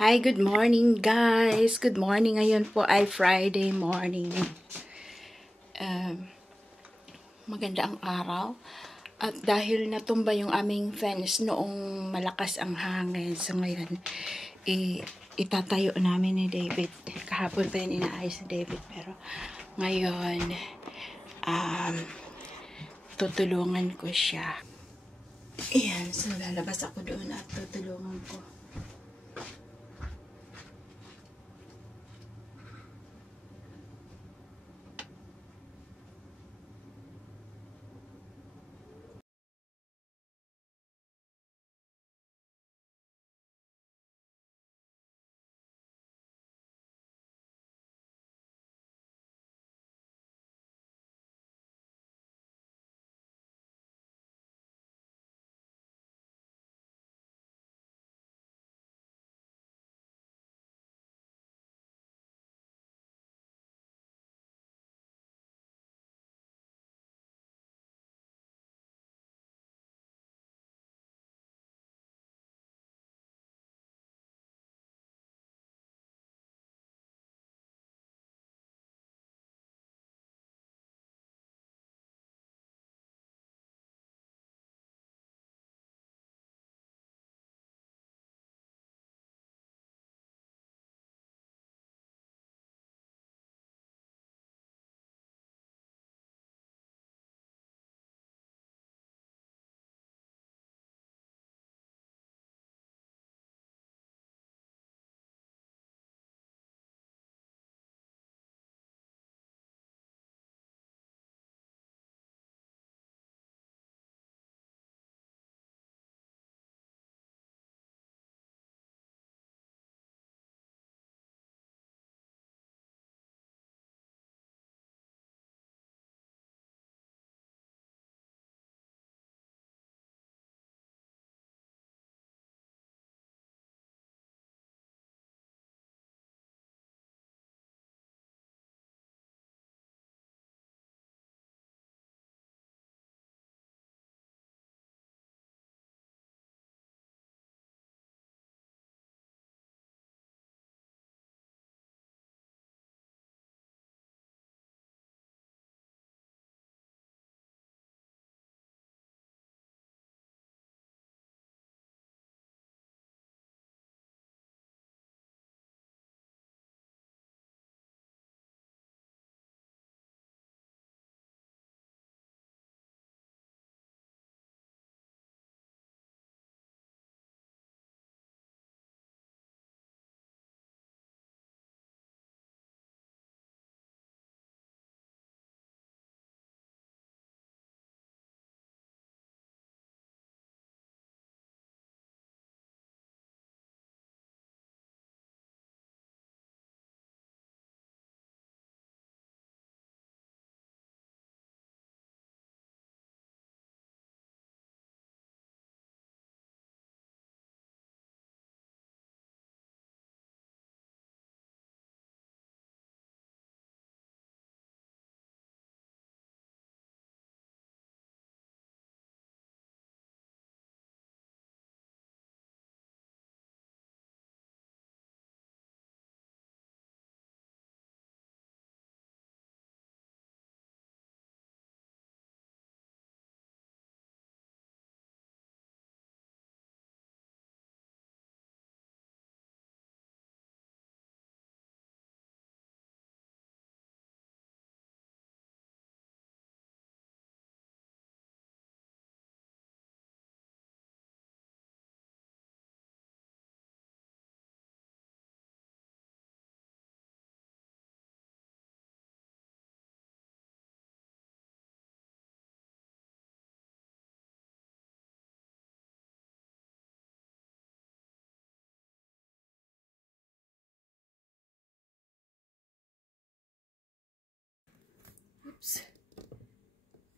Hi, good morning guys. Good morning. Ngayon po ay Friday morning. Maganda ang araw. At dahil natumba yung aming fence noong malakas ang hangin, so ngayon itatayo namin ni David. Kahapon pa yun inaayos ni David, pero ngayon tutulungan ko siya. Ayan, so lalabas ako doon at tutulungan ko.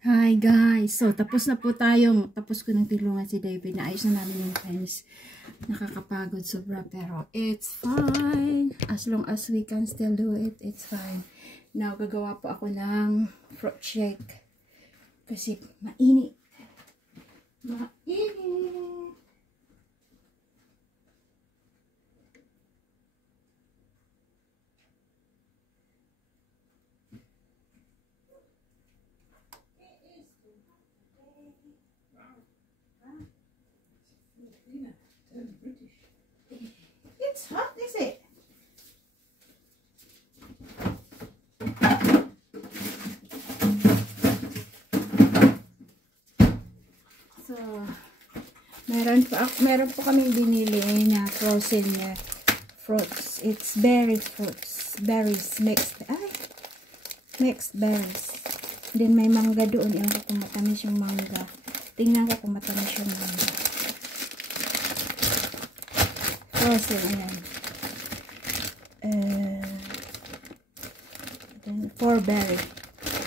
Hi guys! So, tapos ko nang tulungan si David. Naayos na namin yung fence. Nakakapagod sobra, pero it's fine. As long as we can still do it, it's fine. Now, gagawa po ako ng fruit shake. Kasi mainit. Mainit! It's hot, is it? So, meron po kaming binili na frozen fruits. It's berries fruits. Berries mixed. Mixed berries. Then may mangga doon. Ewan ko kung matamis yung mangga. Tingnan ko kung matamis yung mangga. Frozen, ayan. Then 4 berry.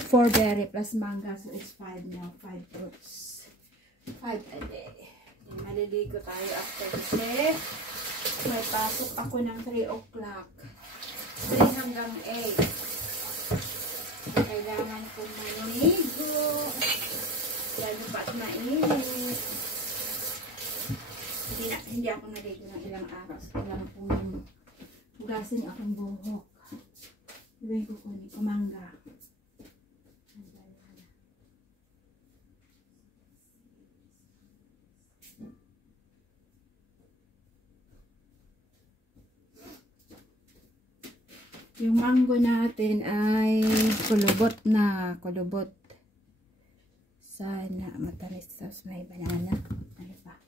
4 berry plus manga. So it's 5 now. 5 fruits. 5 a day. Maliligo tayo after kasi may pasok ako ng 3 o'clock. 3 hanggang 8. Kailangan kong maligo. Lalo pa't mainit. Hindi ako naligo ng ilang araw. Kailangan kong hugasin akong buhok. Iwin ko kunin ko mangga. Yung mango natin ay kulubot na. Kulubot. Sana matamis. Tapos may banana. Ano pa?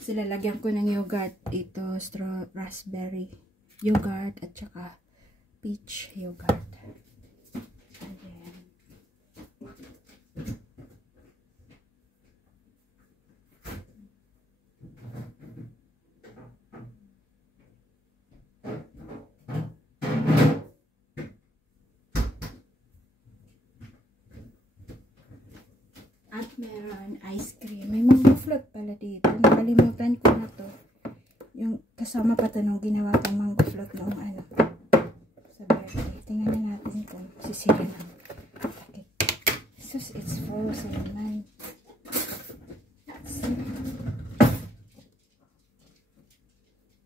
Silalagyan ko ng yogurt. Ito, raspberry yogurt at saka peach yogurt. And then, at meron ice cream. May mango float pala dito. Nakalimutan ko na to. Yung kasama pa to nung ginawa pang mango float noong ano. Tingnan na natin kung sisira na. Okay. Sus, it's frozen, man.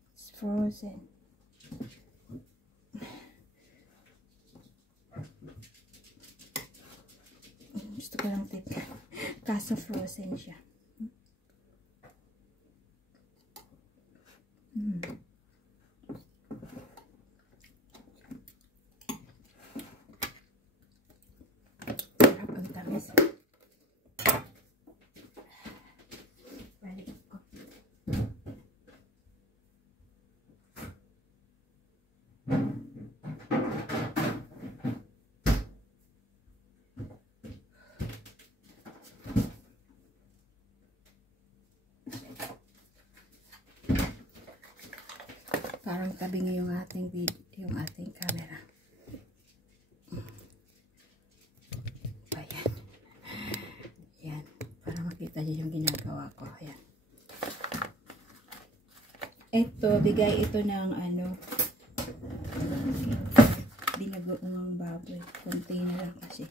It's frozen. Gusto ko lang tignan. Kaso frozen siya. Parang tabingi yung ating video, yung ating camera. Ayan. Ayan. Para makita niyo yung ginagawa ko. Ayan. Ito, bigay ito ng ano, binago ng baboy. Konti na lang kasi.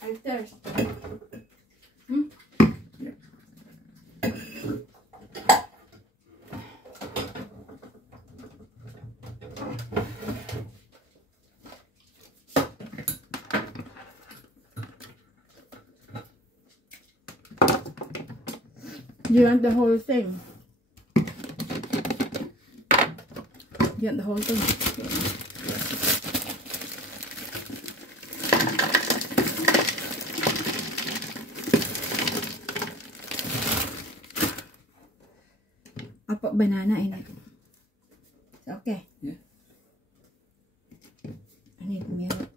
I'm thirsty. You want the whole thing? You want the whole thing? I put banana in it. It's okay. Yeah. I need milk.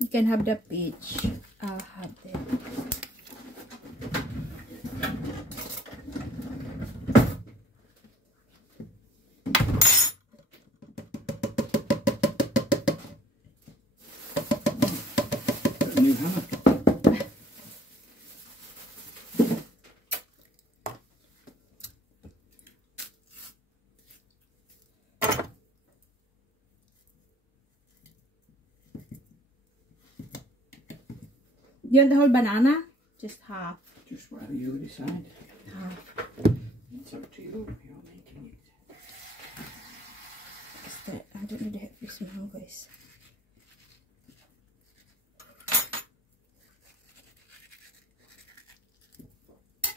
You can have the peach. I'll have the. New hammer. You want the whole banana? Just half. Just whatever you decide. Half. It's up to you. You're making it. I don't know the this mango is.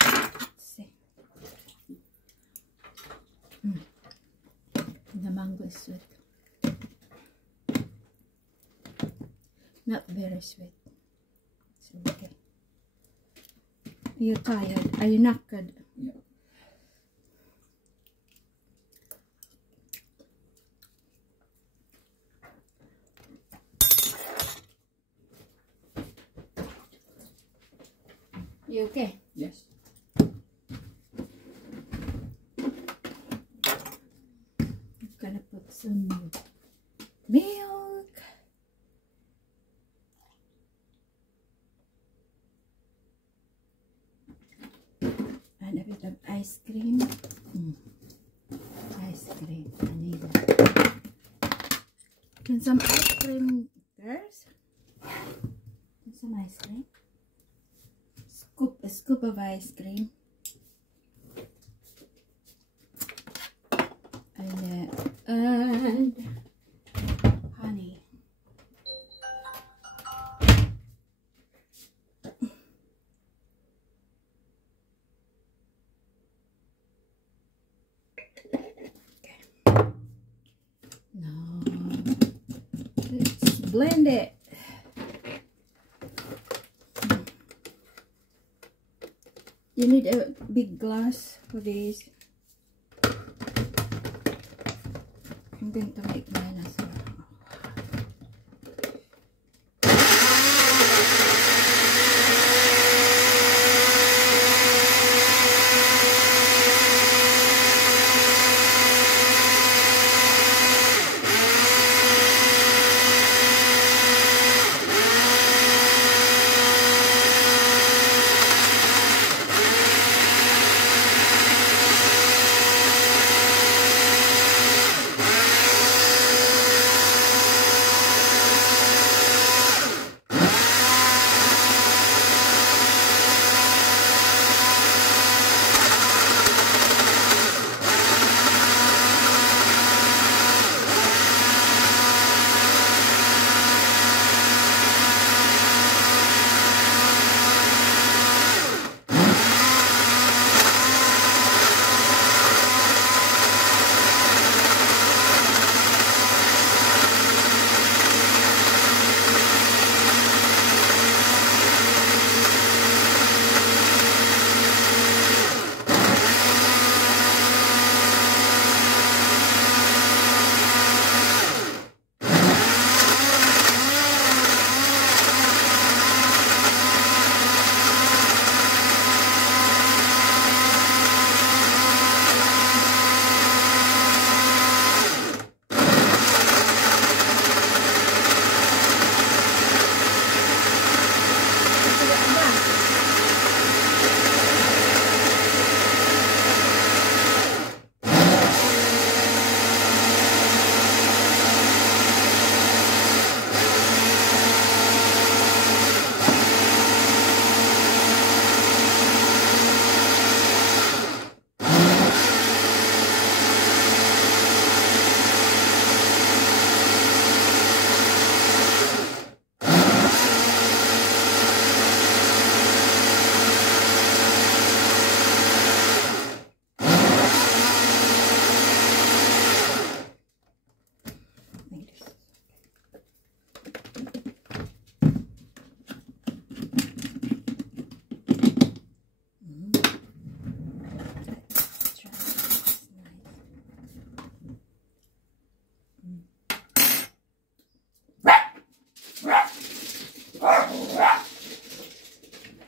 Let's see. The mango is sweet. Not very sweet. It's okay. Are you tired? Are you knackered? Yeah. You okay? Yes. I'm gonna put some milk. And a bit of ice cream. Ice cream. I need it. And some ice cream, girls. And some ice cream. A scoop of ice cream. And honey. Okay. Now let's blend it. You need a big glass for this. I'm going to make mine as well.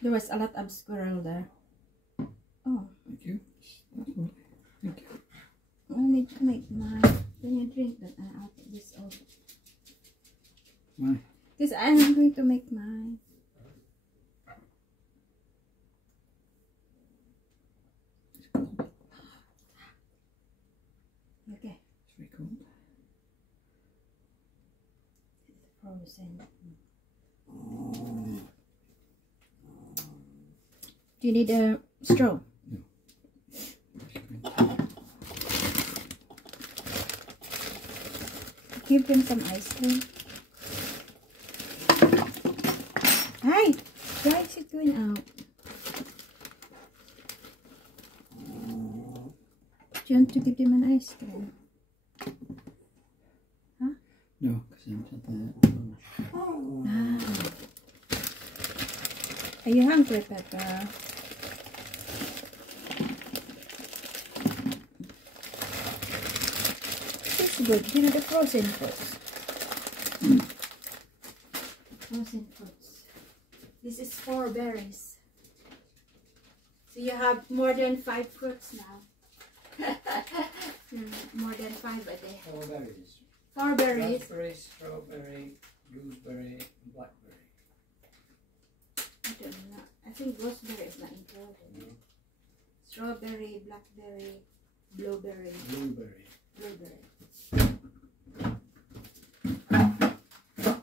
There was a lot of squirrel there. Oh. Thank you. That's lovely. Thank you. I need to make mine. Can you drink that? And I'll take this off. Why? Because I'm going to make mine. It's cold. Okay. It's very cold. It's frozen. Do you need a straw? No. Give them some ice cream. Hi! Why is it going out? Do you want to give them an ice cream? Huh? No, because I'm at the Ah. Are you hungry, Peppa? It's good. You know the frozen fruits. Frozen fruits. This is 4 berries. So you have more than 5 fruits now. More than 5 a day. 4 berries. 4 berries. Raspberry, strawberry, gooseberry, and blackberry. I don't know. I think gooseberry is not included. No. Strawberry, blackberry, blueberry, Blueberry. blueberry.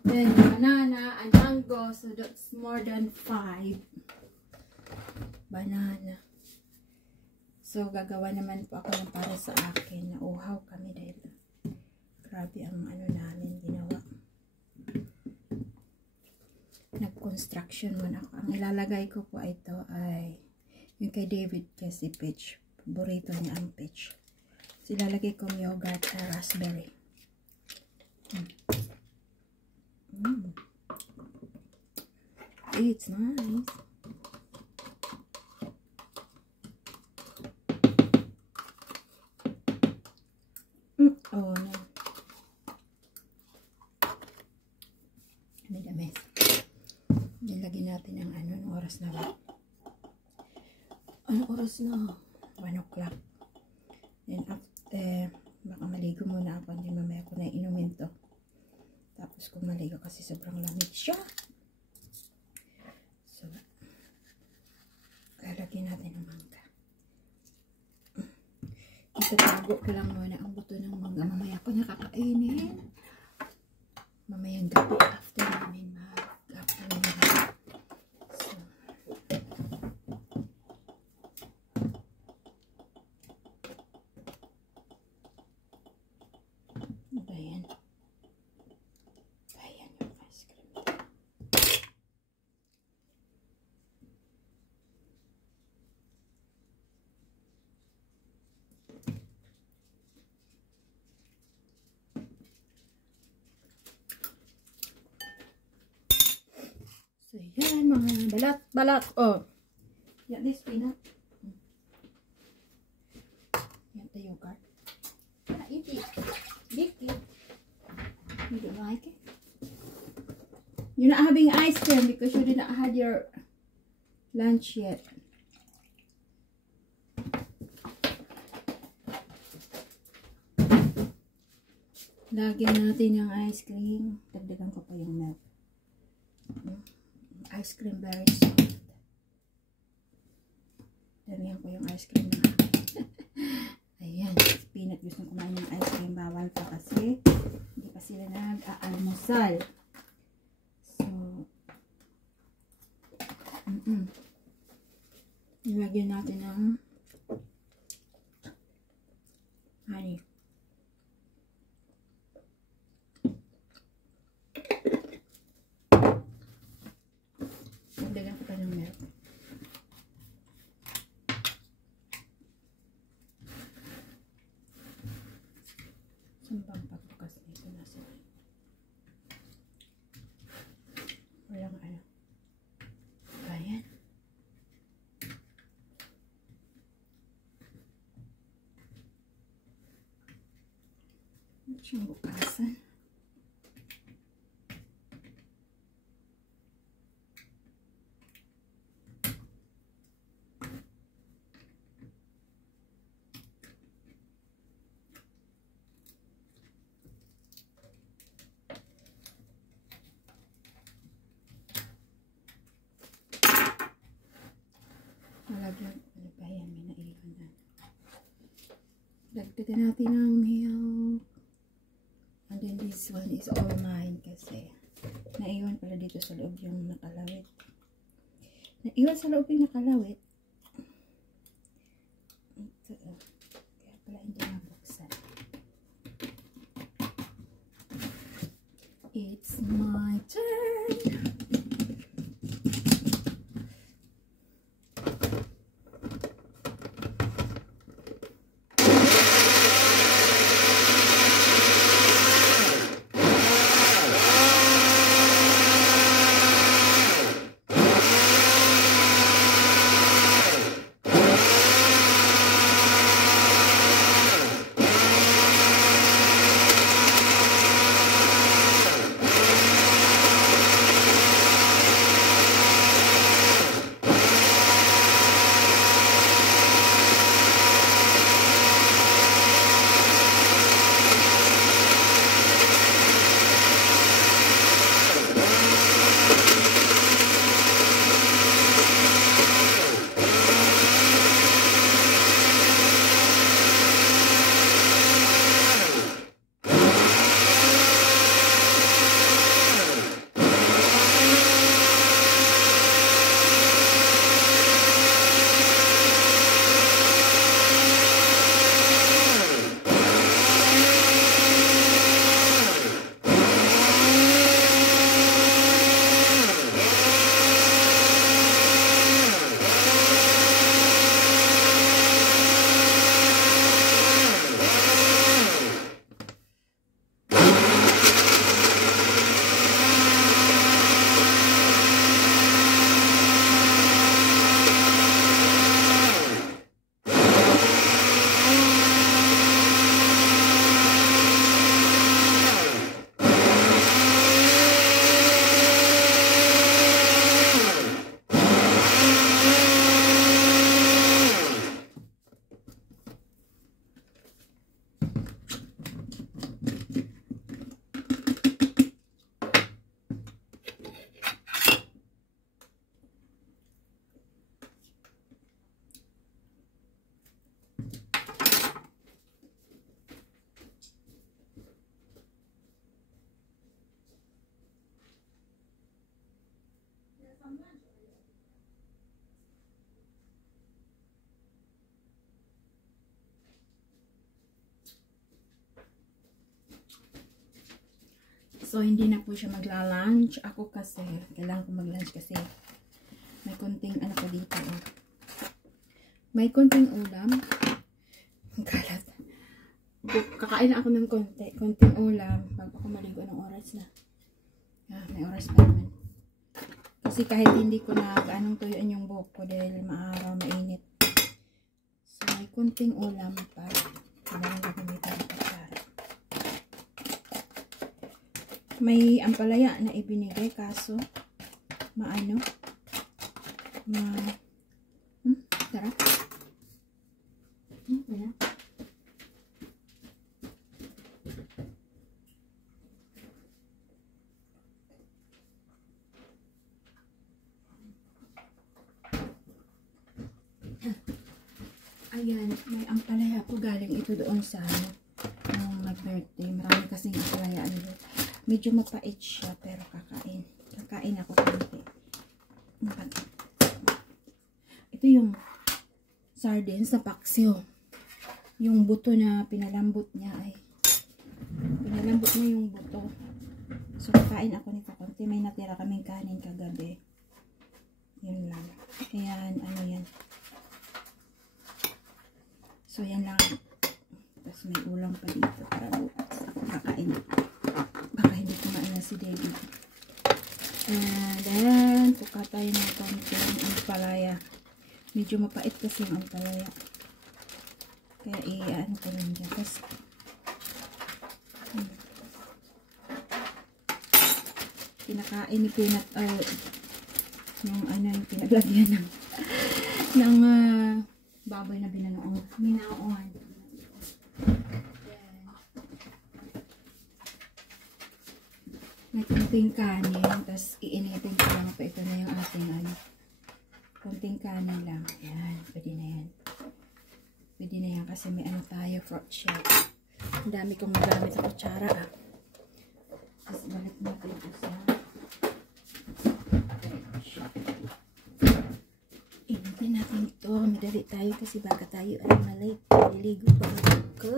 Then banana and mango, so that's more than 5 banana. So gagawa naman po ako ng para sa akin. Nauhaw kami dahil grabe ang ano namin ginawa. Nag-construction muna ako. Ang ilalagay ko po ito ay yung kay David kasi peach. Paborito niya ang peach. So ilalagay ko yogurt at raspberry. It's nice. Oh no. I made a mess. Nilagyan natin ang ano, ng oras na ba? Anong oras na? 1 o'clock. Then after, baka maligo muna ako. Hindi mamaya ko na inumin to. Tapos kung maligo kasi sobrang lamig siya. So, lalagyan natin ng mangga. Itatago ko lang muna ang buto ng mangga. Mamaya ko nakakainin. Mamayang gabi after namin mag-afternoon. So, ayan. Ayan yung ice cream. So, yan mga balat-balat. Oh. Yan, this peanut. Yan, the yogurt. Eat it. Lick it. You don't like it? You're not having ice cream because you did not had your lunch yet. Lagyan natin yung ice cream. Dagdagan ko pa yung milk. Ice cream very soft. Damihan ko yung ice cream na. Ayan. Peanut gusto kumain ng ice cream. Bawal pa kasi hindi pa sila nag-aalmusal. So, ilagyan natin ng honey. Dagdagan ko pa ng milk. Saan bang pagbukas nito na sila? Walang ano. Ayan. Siyang bukasan. Malagyan ko na pa yan. May naiwan na. Dagdagan natin ang milk. And then this one is all mine kasi naiwan pala dito sa loob yung nakalawit. Naiwan sa loob yung nakalawit It's my turn. So, hindi na po siya magla-lunch. Ako kasi, kailangan ko mag-lunch kasi may konting ano pa dito. Oh. May konting ulam. Kalat. Kakain na ako ng konting ulam bago ako maligo ng oras na. May oras pa naman. Kasi kahit hindi ko na gaanong tuyuan yung buhok ko dahil maaraw, mainit. So, may konting ulam pa. Kailangan gagamitan ng kutsara. May ampalaya na ibinigay kaso maano sarap. Wala. Ayan, may ampalaya po galing ito doon sa nag-birthday. Marami kasing ampalaya nito. Medyo mapait siya, pero kakain ako konti. Ito yung sardines na paksiw. Yung buto na pinalambot niya yung buto. So, kakain ako nito konti. May natira kaming kanin kagabi. Yun lang. Ayan, ano yan. So, yan lang. Tapos may ulam pa dito para bukas. Ako kakain. Baka hindi kumain na si David. And then, kuka tayo ng konting ampalaya. Medyo mapait kasi yung ampalaya. Kaya i-ano ko lang dyan. Tapos, kinakain ni Peanut yung ano yung pinaglagyan ng baboy na binanoong. Minaoan. May konting kanin, tapos iinitin ko lang pa. Ito na yung ating konting kanin lang. Yan, pwede na yan. Pwede na yan kasi may ano tayo, fruit shake. Ang dami kong magamit sa kutsara Tapos balik natin ito sa initin natin ito. Madali tayo kasi baka tayo ay malay. Niligo pa ako.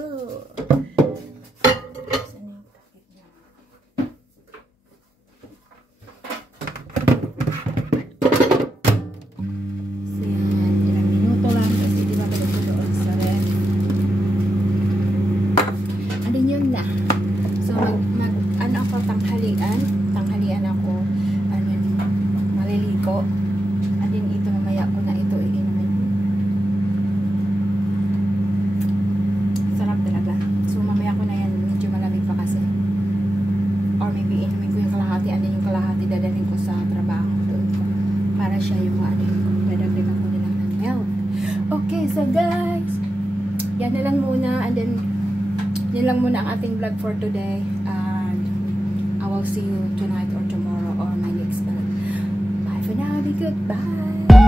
kalahati dadalhin ko sa trabaho doon. Para siya yung dadagdagan ko nilang ng health. Okay, so guys, yan na lang muna, and then yan lang muna ang ating vlog for today, and I will see you tonight or tomorrow or my next vlog. Bye for now, be good, bye!